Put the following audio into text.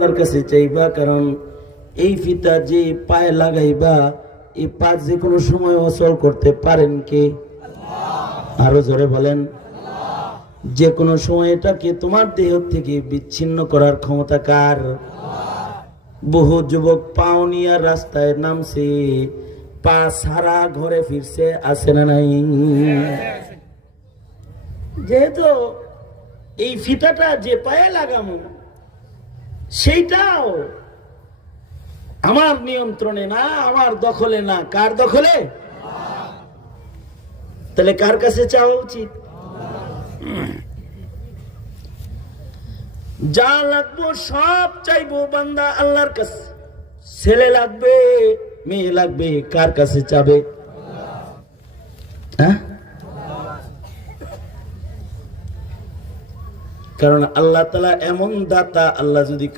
আল্লাহর কাছে চাইবা, কারণ এই ফিতা যে পায়ে লাগাইবা এই পা যে কোনো সময় অচল করতে পারেন কে? আরো জোরে বলেন। যে কোনো সময় এটাকে তোমার দেহ থেকে বিচ্ছিন্ন করার ক্ষমতা কার? বহু যুবক পাও নিয়ে রাস্তায় নামছে, পা সারা ঘরে ফিরছে, আছে না নাই? যেহেতু এই ফিতাটা যে পায়ে লাগামো সেইটাও আমার নিয়ন্ত্রণে না, আমার দখলে না। কার দখলে? তাহলে কার কাছে চাওয়া উচিত? যা লাগবো সব চাইবো বান্দা আল্লাহর কাছে। ছেলে লাগবে, মেয়ে লাগবে, কার কাছে চাবে? হ্যাঁ, কারণ আল্লাহ তাআলা এমন দাতা। আল্লাহ যদি